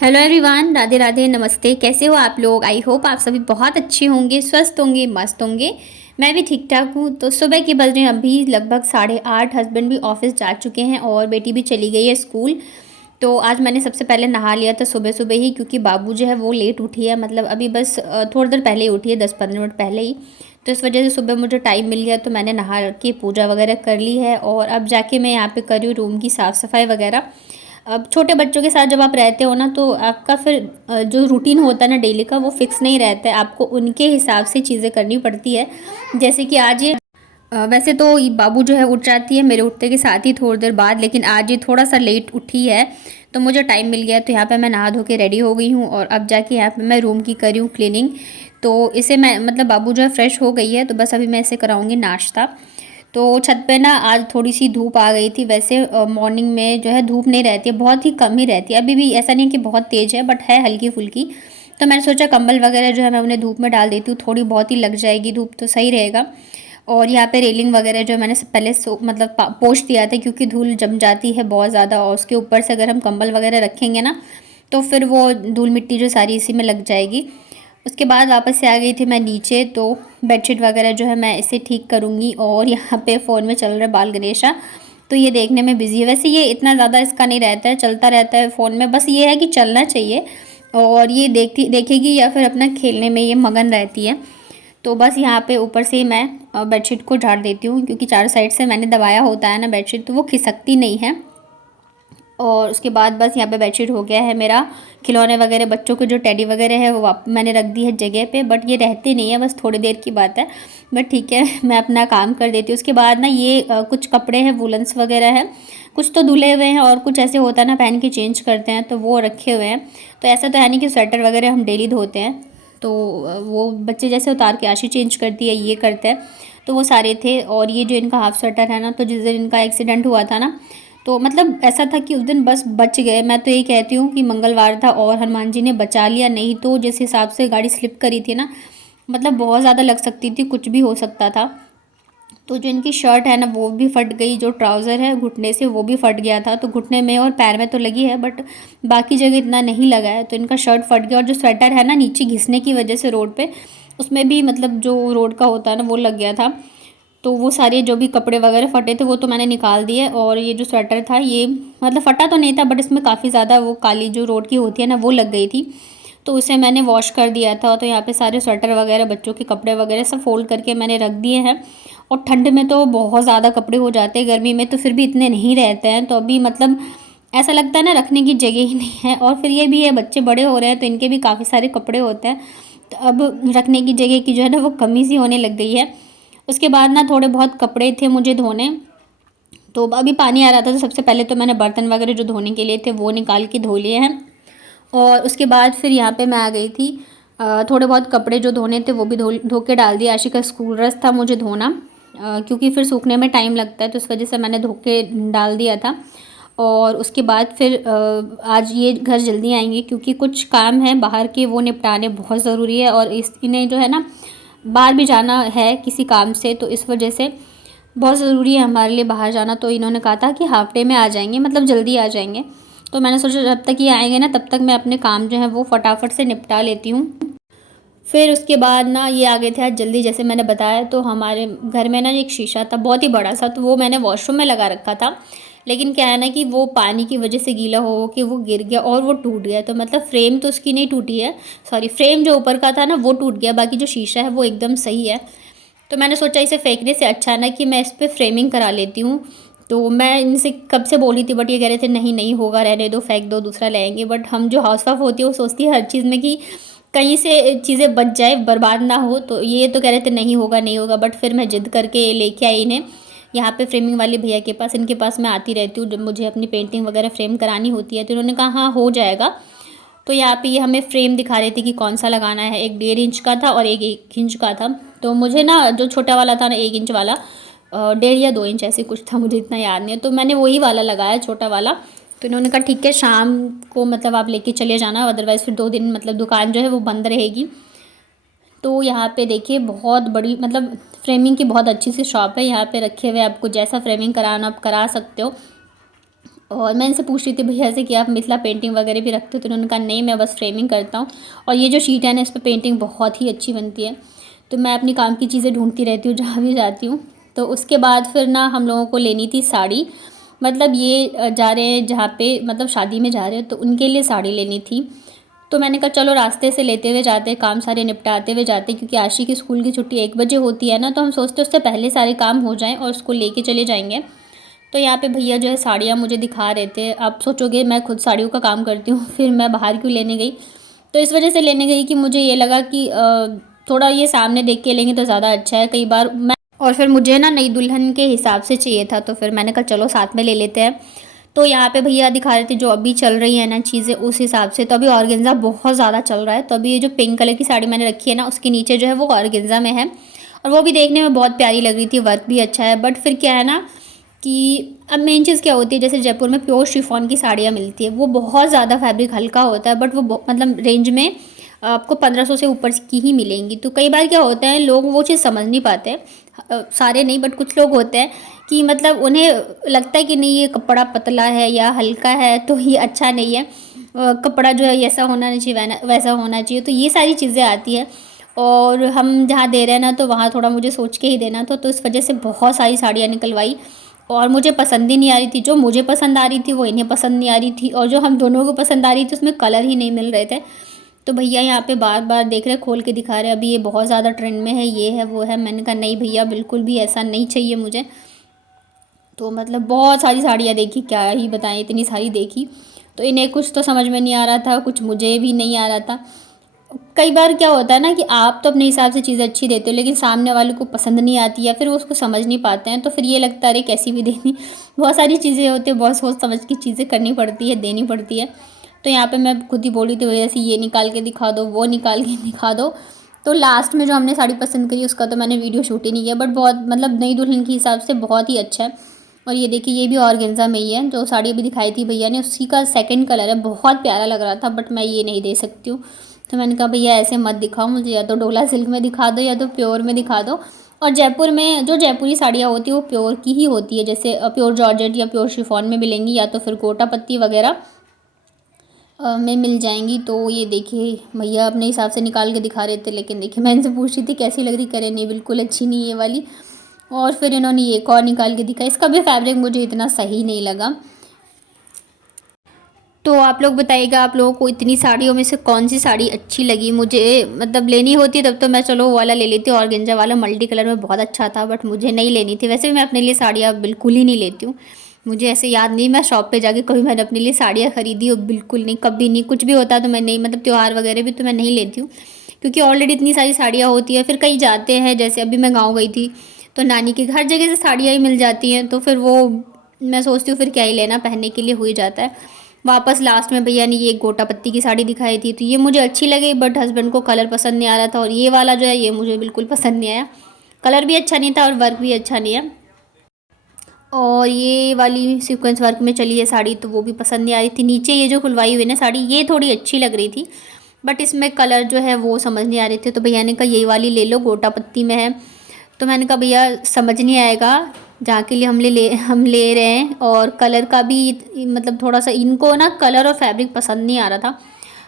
Hello everyone, Radhe Radhe, नमस्ते। कैसे हो आप लोग? आई होप आप सभी बहुत अच्छे होंगे, स्वस्थ होंगे, मस्त होंगे। मैं भी ठीक ठाक हूँ। तो सुबह के बज रहे हैं अभी लगभग 8:30। हस्बैंड भी ऑफिस जा चुके हैं और बेटी भी चली गई है स्कूल। तो आज मैंने सबसे पहले नहा लिया था सुबह सुबह ही, क्योंकि बाबू जो है वो लेट उठी है, मतलब अभी बस थोड़ी देर पहले ही उठी है, 10-15 मिनट पहले ही। तो इस वजह से सुबह मुझे टाइम मिल गया, तो मैंने नहा के पूजा वगैरह कर ली है। और अब जाके मैं यहाँ पे कर रही हूँ रूम की साफ़ सफाई वगैरह। अब छोटे बच्चों के साथ जब आप रहते हो ना, तो आपका फिर जो रूटीन होता है ना डेली का, वो फिक्स नहीं रहता है। आपको उनके हिसाब से चीज़ें करनी पड़ती है। जैसे कि आज ये वैसे तो ये बाबू जो है उठ जाती है मेरे उठते के साथ ही थोड़ी देर बाद, लेकिन आज ये थोड़ा सा लेट उठी है, तो मुझे टाइम मिल गया। तो यहाँ पे मैं नहा धो के रेडी हो गई हूँ और अब जाके यहाँ पे मैं रूम की करी हूँ क्लीनिंग। तो इसे मैं मतलब बाबू जो है फ्रेश हो गई है, तो बस अभी मैं इसे कराऊंगी नाश्ता। तो छत पे ना आज थोड़ी सी धूप आ गई थी। वैसे मॉर्निंग में जो है धूप नहीं रहती है, बहुत ही कम ही रहती है। अभी भी ऐसा नहीं है कि बहुत तेज़ है, बट है हल्की फुल्की। तो मैंने सोचा कंबल वगैरह जो है मैं उन्हें धूप में डाल देती हूँ, थोड़ी बहुत ही लग जाएगी धूप तो सही रहेगा। और यहाँ पे रेलिंग वगैरह जो मैंने पहले मतलब पोंछ दिया था, क्योंकि धूल जम जाती है बहुत ज़्यादा, और उसके ऊपर से अगर हम कंबल वगैरह रखेंगे ना, तो फिर वो धूल मिट्टी जो सारी इसी में लग जाएगी। उसके बाद वापस से आ गई थी मैं नीचे, तो बेडशीट वगैरह जो है मैं इसे ठीक करूँगी। और यहाँ पे फ़ोन में चल रहा है बाल गणेशा, तो ये देखने में बिज़ी है। वैसे ये इतना ज़्यादा इसका नहीं रहता है, चलता रहता है फ़ोन में, बस ये है कि चलना चाहिए। और ये देखेगी या फिर अपना खेलने में ये मगन रहती है। तो बस यहाँ पे ऊपर से मैं बेडशीट को झाड़ देती हूँ, क्योंकि चारों साइड से मैंने दबाया होता है ना बेडशीट, तो वो खिसकती नहीं है। और उसके बाद बस यहाँ पे बेडशीट हो गया है मेरा। खिलौने वगैरह बच्चों के जो टेडी वगैरह है वो मैंने रख दी है जगह पे, बट ये रहते नहीं है, बस थोड़ी देर की बात है। बट ठीक है, मैं अपना काम कर देती हूँ। उसके बाद ना ये कुछ कपड़े हैं, वुलन्स वगैरह हैं, कुछ तो धुले हुए हैं और कुछ ऐसे होता है ना पहन के चेंज करते हैं, तो वो रखे हुए हैं। तो ऐसा तो है नहीं कि स्वेटर वगैरह हम डेली धोते हैं, तो वो बच्चे जैसे उतार के आशी चेंज करती है, ये करते हैं, तो वो सारे थे। और ये जो इनका हाफ स्वेटर है ना, तो जिस दिन इनका एक्सीडेंट हुआ था ना, तो मतलब ऐसा था कि उस दिन बस बच गए। मैं तो यही कहती हूँ कि मंगलवार था और हनुमान जी ने बचा लिया, नहीं तो जिस हिसाब से गाड़ी स्लिप करी थी ना, मतलब बहुत ज़्यादा लग सकती थी, कुछ भी हो सकता था। तो जो इनकी शर्ट है ना वो भी फट गई, जो ट्राउज़र है घुटने से वो भी फट गया था। तो घुटने में और पैर में तो लगी है, बट बाकी जगह इतना नहीं लगा है, तो इनका शर्ट फट गया। और जो स्वेटर है ना नीचे घिसने की वजह से रोड पे, उसमें भी मतलब जो रोड का होता है ना वो लग गया था। तो वो सारे जो भी कपड़े वगैरह फटे थे वो तो मैंने निकाल दिए। और ये जो स्वेटर था ये मतलब फटा तो नहीं था, बट इसमें काफ़ी ज़्यादा वो काली जो रोड की होती है ना वो लग गई थी, तो उसे मैंने वॉश कर दिया था। तो यहाँ पे सारे स्वेटर वगैरह बच्चों के कपड़े वगैरह सब फोल्ड करके मैंने रख दिए हैं। और ठंड में तो बहुत ज़्यादा कपड़े हो जाते हैं, गर्मी में तो फिर भी इतने नहीं रहते हैं। तो अभी मतलब ऐसा लगता है ना रखने की जगह ही नहीं है। और फिर ये भी है, बच्चे बड़े हो रहे हैं तो इनके भी काफ़ी सारे कपड़े होते हैं, तो अब रखने की जगह की जो है ना वो कमी सी होने लग गई है। उसके बाद ना थोड़े बहुत कपड़े थे मुझे धोने, तो अभी पानी आ रहा था, तो सबसे पहले तो मैंने बर्तन वगैरह जो धोने के लिए थे वो निकाल के धो लिए हैं। और उसके बाद फिर यहाँ पे मैं आ गई थी। थोड़े बहुत कपड़े जो धोने थे वो भी धो के डाल दिए। आशी का स्कूल ड्रेस था मुझे धोना, क्योंकि फिर सूखने में टाइम लगता है, तो इस वजह से मैंने धो के डाल दिया था। और उसके बाद फिर आज ये घर जल्दी आएंगे, क्योंकि कुछ काम है बाहर के, वो निपटाने बहुत ज़रूरी है। और इन्हें जो है ना बाहर भी जाना है किसी काम से, तो इस वजह से बहुत ज़रूरी है हमारे लिए बाहर जाना। तो इन्होंने कहा था कि हाफ डे में आ जाएंगे, मतलब जल्दी आ जाएंगे। तो मैंने सोचा जब तक ये आएंगे ना तब तक मैं अपने काम जो है वो फटाफट से निपटा लेती हूँ। फिर उसके बाद ना ये आ गए थे आज जल्दी, जैसे मैंने बताया। तो हमारे घर में ना एक शीशा था बहुत ही बड़ा सा, तो वो मैंने वॉशरूम में लगा रखा था। लेकिन क्या है ना कि वो पानी की वजह से गीला हो कि वो गिर गया और वो टूट गया। तो मतलब फ्रेम तो उसकी नहीं टूटी है, सॉरी, फ्रेम जो ऊपर का था ना वो टूट गया, बाकी जो शीशा है वो एकदम सही है। तो मैंने सोचा इसे फेंकने से अच्छा ना कि मैं इस पर फ्रेमिंग करा लेती हूँ। तो मैं इनसे कब से बोली थी, बट ये कह रहे थे नहीं नहीं होगा, रहने दो, फेंक दो, दूसरा लेंगे। बट हम जो हाउस वाइफ होती है वो सोचती है हर चीज़ में कि कहीं से चीज़ें बच जाए, बर्बाद ना हो। तो ये तो कह रहे थे नहीं होगा नहीं होगा, बट फिर मैं जिद करके लेके आई इन्हें यहाँ पे फ्रेमिंग वाले भैया के पास। इनके पास मैं आती रहती हूँ जब मुझे अपनी पेंटिंग वगैरह फ्रेम करानी होती है, तो इन्होंने कहा हाँ हो जाएगा। तो यहाँ पे ये हमें फ्रेम दिखा रही थी कि कौन सा लगाना है। एक 1.5 इंच का था और एक 1 इंच का था। तो मुझे ना जो छोटा वाला था ना 1 इंच वाला, 1.5 या 2 इंच ऐसे कुछ था, मुझे इतना याद नहीं है, तो मैंने वही वाला लगाया छोटा वाला। तो इन्होंने कहा ठीक है शाम को मतलब आप लेके चले जाना, अदरवाइज़ फिर 2 दिन मतलब दुकान जो है वो बंद रहेगी। तो यहाँ पे देखिए बहुत बड़ी मतलब फ्रेमिंग की बहुत अच्छी सी शॉप है। यहाँ पे रखे हुए आपको जैसा फ्रेमिंग कराना आप करा सकते हो। और मैं इनसे पूछ रही थी भैया से कि आप मिथिला पेंटिंग वगैरह भी रखते हो, तो उन्होंने कहा नहीं, मैं बस फ्रेमिंग करता हूँ। और ये जो शीट है ना, इस पर पेंटिंग बहुत ही अच्छी बनती है। तो मैं अपनी काम की चीज़ें ढूंढती रहती हूँ जहाँ भी जाती हूँ। तो उसके बाद फिर ना हम लोगों को लेनी थी साड़ी। मतलब ये जा रहे हैं जहाँ पे, मतलब शादी में जा रहे हैं, तो उनके लिए साड़ी लेनी थी। तो मैंने कहा चलो रास्ते से लेते हुए जाते, काम सारे निपटाते हुए जाते, क्योंकि आशी की स्कूल की छुट्टी 1 बजे होती है ना, तो हम सोचते उससे पहले सारे काम हो जाएं और उसको लेके चले जाएंगे। तो यहाँ पे भैया जो है साड़ियाँ मुझे दिखा रहे थे। आप सोचोगे मैं खुद साड़ियों का काम करती हूँ, फिर मैं बाहर क्यों लेने गई? तो इस वजह से लेने गई कि मुझे ये लगा कि थोड़ा ये सामने देख के लेंगे तो ज़्यादा अच्छा है। कई बार मैं, और फिर मुझे ना नई दुल्हन के हिसाब से चाहिए था, तो फिर मैंने कहा चलो साथ में ले लेते हैं। तो यहाँ पे भैया दिखा रहे थे जो अभी चल रही है ना चीज़ें, उस हिसाब से। तो अभी ऑर्गेन्जा बहुत ज़्यादा चल रहा है। तो अभी ये जो पिंक कलर की साड़ी मैंने रखी है ना, उसके नीचे जो है वो ऑर्गेन्जा में है, और वो भी देखने में बहुत प्यारी लग रही थी, वर्क भी अच्छा है। बट फिर क्या है ना कि अब मेन चीज़ क्या होती है, जैसे जयपुर में प्योर शिफॉन की साड़ियाँ मिलती है, वो बहुत ज़्यादा फैब्रिक हल्का होता है, बट वो मतलब रेंज में आपको 1500 से ऊपर की ही मिलेंगी। तो कई बार क्या होता है, लोग वो चीज़ समझ नहीं पाते। सारे नहीं, बट कुछ लोग होते हैं कि मतलब उन्हें लगता है कि नहीं ये कपड़ा पतला है या हल्का है तो ये अच्छा नहीं है, कपड़ा जो है ऐसा होना नहीं चाहिए, वैसा होना चाहिए। तो ये सारी चीज़ें आती है। और हम जहाँ दे रहे हैं ना, तो वहाँ थोड़ा मुझे सोच के ही देना था। तो इस वजह से बहुत सारी साड़ियाँ निकलवाई, और मुझे पसंद ही नहीं आ रही थी। जो मुझे पसंद आ रही थी वो इन्हें पसंद नहीं आ रही थी, और जो हम दोनों को पसंद आ रही थी उसमें कलर ही नहीं मिल रहे थे। तो भैया यहाँ पे बार बार देख रहे, खोल के दिखा रहे, अभी ये बहुत ज़्यादा ट्रेंड में है, ये है वो है। मैंने कहा नहीं भैया, बिल्कुल भी ऐसा नहीं चाहिए मुझे। तो मतलब बहुत सारी साड़ियाँ देखी, क्या ही बताएं, इतनी सारी देखी। तो इन्हें कुछ तो समझ में नहीं आ रहा था, कुछ मुझे भी नहीं आ रहा था। कई बार क्या होता है ना कि आप तो अपने हिसाब से चीज़ें अच्छी देते हो, लेकिन सामने वाले को पसंद नहीं आती या फिर वो उसको समझ नहीं पाते हैं, तो फिर ये लगता है अरे कैसी भी देनी। बहुत सारी चीज़ें होती है, बहुत सोच समझ की चीज़ें करनी पड़ती है, देनी पड़ती है। तो यहाँ पे मैं खुद ही बोली थी भैया से, ये निकाल के दिखा दो, वो निकाल के दिखा दो। तो लास्ट में जो हमने साड़ी पसंद करी उसका तो मैंने वीडियो शूट ही नहीं किया, बट बहुत मतलब नई दुल्हन के हिसाब से बहुत ही अच्छा है। और ये देखिए, ये भी ऑर्गेन्जा में ही है, जो साड़ी अभी दिखाई थी भैया ने, उसी का सेकंड कलर है। बहुत प्यारा लग रहा था, बट मैं ये नहीं दे सकती हूँ। तो मैंने कहा भैया ऐसे मत दिखाओ मुझे, या तो डोला सिल्क में दिखा दो या तो प्योर में दिखा दो। और जयपुर में जो जयपुरी साड़ियाँ होती है वो प्योर की ही होती है, जैसे प्योर जॉर्जेट या प्योर शिफॉन में मिलेंगी, या तो फिर गोटा पत्ती वगैरह में मिल जाएंगी। तो ये देखिए भैया अपने हिसाब से निकाल के दिखा रहे थे, लेकिन देखिए मैं इनसे पूछ रही थी कैसी लग रही, करे नहीं बिल्कुल अच्छी नहीं ये वाली। और फिर इन्होंने ये एक और निकाल के दिखा, इसका भी फैब्रिक मुझे इतना सही नहीं लगा। तो आप लोग बताइएगा, आप लोगों को इतनी साड़ियों में से कौन सी साड़ी अच्छी लगी? मुझे मतलब लेनी होती तब तो मैं चलो वो वाला ले लेती, ऑर्गेन्जा वाला मल्टी कलर में बहुत अच्छा था, बट मुझे नहीं लेनी थी। वैसे भी मैं अपने लिए साड़ियाँ बिल्कुल ही नहीं लेती हूँ। मुझे ऐसे याद नहीं मैं शॉप पे जाके कभी मैंने अपने लिए साड़ियाँ खरीदी हो, बिल्कुल नहीं, कभी नहीं। कुछ भी होता तो मैं नहीं, मतलब त्यौहार वगैरह भी तो मैं नहीं लेती हूँ, क्योंकि ऑलरेडी इतनी सारी साड़ियाँ होती है। फिर कहीं जाते हैं, जैसे अभी मैं गाँव गई थी, तो नानी के हर जगह से साड़ियाँ ही मिल जाती हैं, तो फिर वो मैं सोचती हूँ फिर क्या ही लेना, पहनने के लिए हो ही जाता है। वापस लास्ट में भैया ने ये गोटा पत्ती की साड़ी दिखाई थी, तो ये मुझे अच्छी लगी, बट हस्बैंड को कलर पसंद नहीं आ रहा था। और ये वाला जो है ये मुझे बिल्कुल पसंद नहीं आया, कलर भी अच्छा नहीं था और वर्क भी अच्छा नहीं है। और ये वाली सीक्वेंस वर्क में चली है साड़ी, तो वो भी पसंद नहीं आ रही थी। नीचे ये जो खुलवाई हुई ना साड़ी, ये थोड़ी अच्छी लग रही थी, बट इसमें कलर जो है वो समझ नहीं आ रहे थे। तो भैया ने कहा यही वाली ले लो, गोटा पत्ती में है। तो मैंने कहा भैया समझ नहीं आएगा, जहाँ के लिए हम ले रहे हैं, और कलर का भी मतलब थोड़ा सा इनको ना कलर और फैब्रिक पसंद नहीं आ रहा था।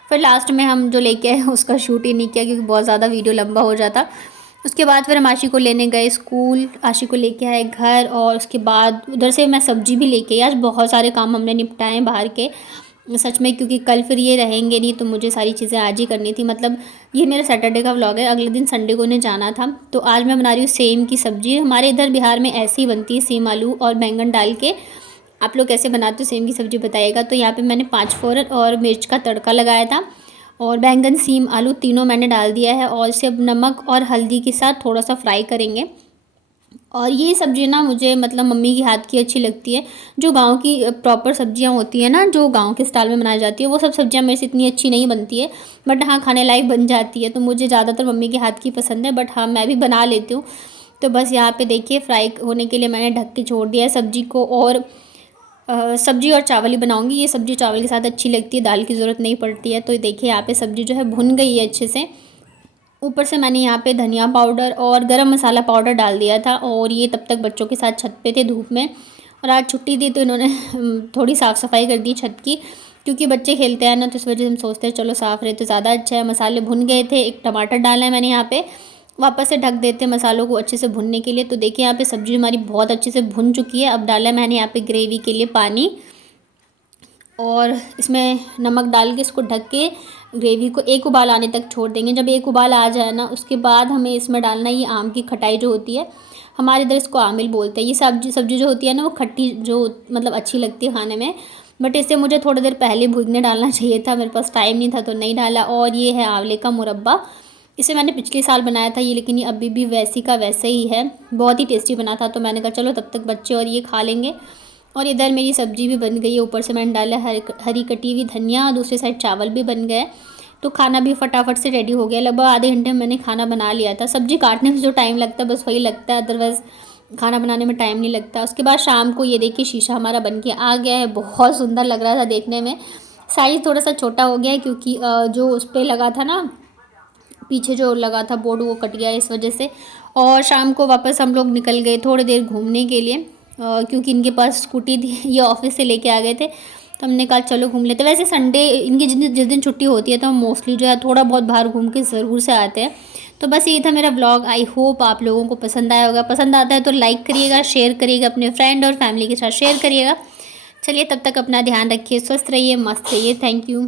फिर लास्ट में हम जो लेके आए उसका शूट ही नहीं किया, क्योंकि बहुत ज़्यादा वीडियो लंबा हो जाता। उसके बाद फिर हम आशी को लेने गए स्कूल, आशी को लेके आए घर, और उसके बाद उधर से मैं सब्ज़ी भी लेके आई। आज बहुत सारे काम हमने निपटाए बाहर के, सच में, क्योंकि कल फिर ये रहेंगे नहीं, तो मुझे सारी चीज़ें आज ही करनी थी। मतलब ये मेरा सैटरडे का व्लॉग है, अगले दिन संडे को उन्हें जाना था। तो आज मैं बना रही हूँ सेम की सब्ज़ी। हमारे इधर बिहार में ऐसी ही बनती है, सेम आलू और बैंगन डाल के। आप लोग कैसे बनाते हो सेम की सब्ज़ी बताइएगा। तो यहाँ पे मैंने 5 फोरन और मिर्च का तड़का लगाया था, और बैंगन सीम आलू तीनों मैंने डाल दिया है, और इसे अब नमक और हल्दी के साथ थोड़ा सा फ्राई करेंगे। और ये सब्ज़ी ना मुझे मतलब मम्मी के हाथ की अच्छी लगती है। जो गांव की प्रॉपर सब्जियां होती है ना, जो गांव के स्टाइल में बनाई जाती है, वो सब सब्जियां मेरे से इतनी अच्छी नहीं बनती है, बट हाँ खाने लायक बन जाती है। तो मुझे ज़्यादातर मम्मी के हाथ की पसंद है, बट हाँ मैं भी बना लेती हूँ। तो बस यहाँ पे देखिए फ्राई होने के लिए मैंने ढक के छोड़ दिया है सब्ज़ी को। और सब्ज़ी और चावल ही बनाऊँगी। ये सब्ज़ी चावल के साथ अच्छी लगती है, दाल की ज़रूरत नहीं पड़ती है। तो देखिए यहाँ पे सब्ज़ी जो है भुन गई है अच्छे से। ऊपर से मैंने यहाँ पे धनिया पाउडर और गरम मसाला पाउडर डाल दिया था, और ये तब तक बच्चों के साथ छत पे थे धूप में। और आज छुट्टी थी तो इन्होंने थोड़ी साफ़ सफाई कर दी छत की, क्योंकि बच्चे खेलते हैं ना, तो इस वजह से हम सोचते हैं चलो साफ़ रहे तो ज़्यादा अच्छा है। मसाले भुन गए थे, एक टमाटर डाला है मैंने यहाँ पे, वापस से ढक देते हैं मसालों को अच्छे से भुनने के लिए। तो देखिए यहाँ पे सब्ज़ी हमारी बहुत अच्छे से भुन चुकी है। अब डाला है मैंने यहाँ पे ग्रेवी के लिए पानी, और इसमें नमक डाल के इसको ढक के ग्रेवी को एक उबाल आने तक छोड़ देंगे। जब एक उबाल आ जाए ना, उसके बाद हमें इसमें डालना है ये आम की खटाई जो होती है, हमारे इधर इसको आमिल बोलते हैं। ये सब्जी जो होती है ना, वो खट्टी जो मतलब अच्छी लगती है खाने में, बट इसे मुझे थोड़ी देर पहले भूनने डालना चाहिए था, मेरे पास टाइम नहीं था तो नहीं डाला। और ये है आंवले का मुरब्बा, इसे मैंने पिछले साल बनाया था ये, लेकिन ये अभी भी वैसी का वैसे ही है, बहुत ही टेस्टी बना था। तो मैंने कहा चलो तब तक बच्चे और ये खा लेंगे। और इधर मेरी सब्ज़ी भी बन गई है, ऊपर से मैंने डाला हरी कटी हुई धनिया, दूसरी साइड चावल भी बन गए। तो खाना भी फटाफट से रेडी हो गया, लगभग आधे घंटे में मैंने खाना बना लिया था। सब्ज़ी काटने में जो टाइम लगता है बस वही लगता है, अदरवाइज़ खाना बनाने में टाइम नहीं लगता। उसके बाद शाम को ये देखिए शीशा हमारा बन के आ गया है, बहुत सुंदर लग रहा था देखने में। साइज़ थोड़ा सा छोटा हो गया है, क्योंकि जो उस पर लगा था ना, पीछे जो लगा था बोर्ड, वो कट गया इस वजह से। और शाम को वापस हम लोग निकल गए थोड़ी देर घूमने के लिए, क्योंकि इनके पास स्कूटी थी, ये ऑफिस से लेके आ गए थे, तो हमने कहा चलो घूम लेते। वैसे संडे इनकी जिस दिन छुट्टी होती है तो हम मोस्टली जो है थोड़ा बहुत बाहर घूम के ज़रूर से आते हैं। तो बस ये था मेरा व्लॉग, आई होप आप लोगों को पसंद आया होगा। पसंद आता है तो लाइक करिएगा, शेयर करिएगा, अपने फ्रेंड और फैमिली के साथ शेयर करिएगा। चलिए तब तक अपना ध्यान रखिए, स्वस्थ रहिए, मस्त रहिए। Thank you.